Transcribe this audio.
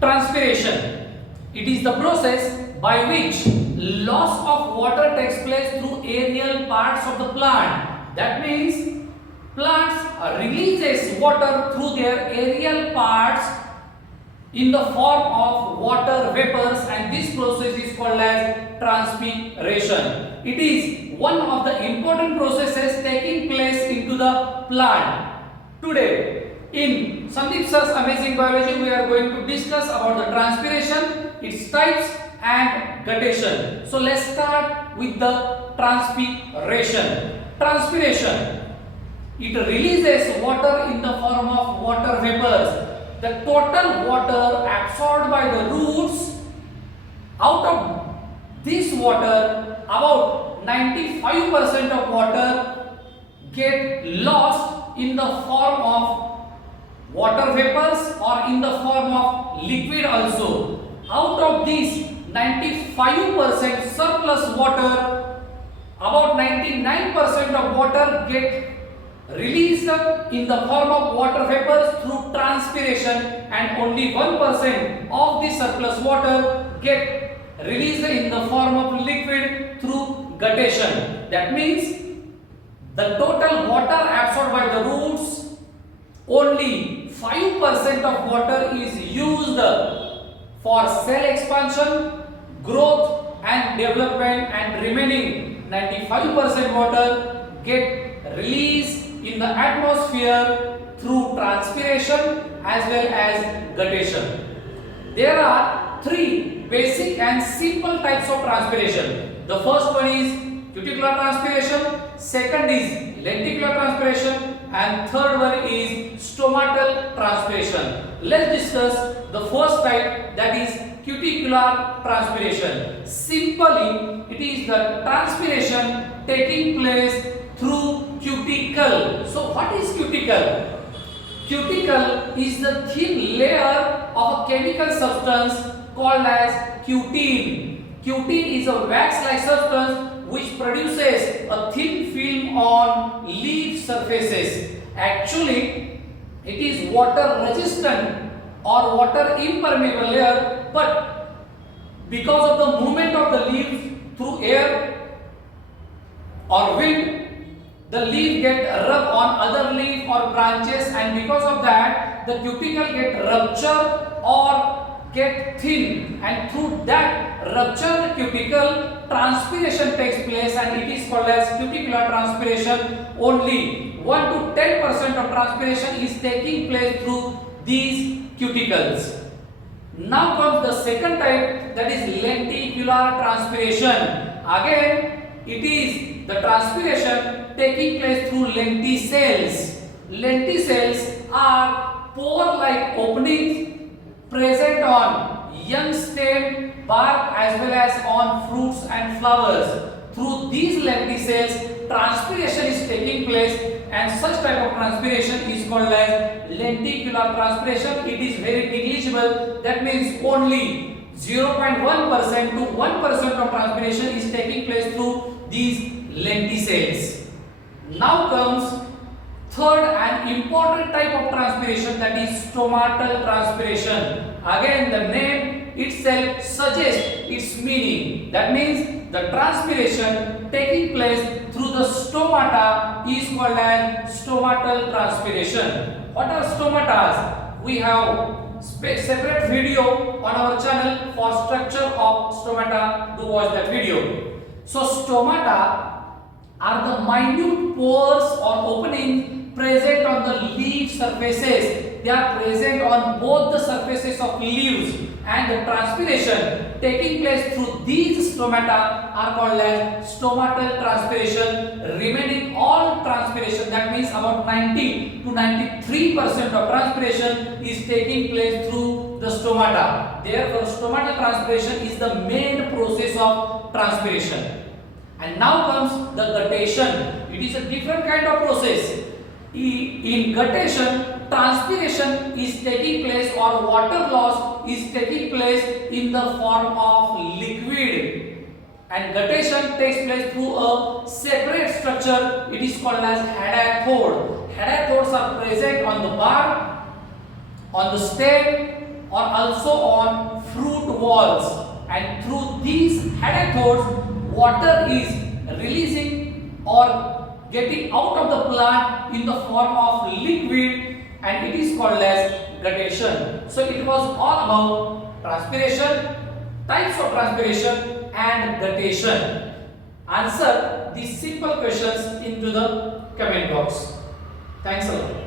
Transpiration. It is the process by which loss of water takes place through aerial parts of the plant. That means plants releases water through their aerial parts in the form of water vapors, and this process is called as transpiration. It is one of the important processes taking place into the plant. Today in Sandeep Sir's Amazing Biology, we are going to discuss about the transpiration, its types and guttation. So let's start with the transpiration. Transpiration, it releases water in the form of water vapors. The total water absorbed by the roots, out of this water, about 95% of water get lost in the form of water vapors or in the form of liquid also. Out of this 95% surplus water, about 99% of water get released in the form of water vapors through transpiration, and only 1% of the surplus water get released in the form of liquid through guttation. That means the total water absorbed by the roots, only 5% of water is used for cell expansion, growth and development, and remaining 95% water get released in the atmosphere through transpiration as well as guttation. There are three basic and simple types of transpiration. The first one is cuticular transpiration, second is lenticular transpiration, and third one is stomatal transpiration. Let's discuss the first type, that is cuticular transpiration. Simply, it is the transpiration taking place through cuticle. So what is cuticle? Cuticle is the thin layer of a chemical substance called as cutin. Cutin is a wax-like substance which produces a thin film on leaf surfaces. Actually, it is water resistant or water impermeable layer, but because of the movement of the leaves through air or wind, the leaf get rubbed on other leaf or branches, and because of that the cuticle get ruptured or get thin, and through that ruptured cuticle transpiration takes place, and it is called as cuticular transpiration. Only 1 to 10% of transpiration is taking place through these cuticles. Now comes the second type, that is lenticular transpiration. Again, it is the transpiration taking place through lenticels. Lenticels are pore-like openings present on young stem, bark as well as on fruits and flowers. Through these lenticels, transpiration is taking place, and such type of transpiration is called as lenticular transpiration. It is very negligible. That means only 0.1% to 1% of transpiration is taking place through these lenticels. Now comes third and important type of transpiration, that is stomatal transpiration. Again, the name itself suggests its meaning. That means the transpiration taking place through the stomata is called as stomatal transpiration. What are stomatas? We have separate video on our channel for structure of stomata. Do watch that video. So stomata are the minute pores or openings present on the leaf surfaces. They are present on both the surfaces of leaves, and the transpiration taking place through these stomata are called as stomatal transpiration. Remaining all transpiration, that means about 90 to 93% of transpiration is taking place through the stomata. Therefore, stomatal transpiration is the main process of transpiration. And now comes the guttation. It is a different kind of process. In guttation, transpiration is taking place or water loss is taking place in the form of liquid, and guttation takes place through a separate structure. It is called as hadathode. Hadathodes are present on the bark, on the stem, or also on fruit walls, and through these hydatodes water is releasing or getting out of the plant in the form of liquid, and it is called as guttation. So it was all about transpiration, types of transpiration and guttation. Answer these simple questions into the comment box. Thanks a lot.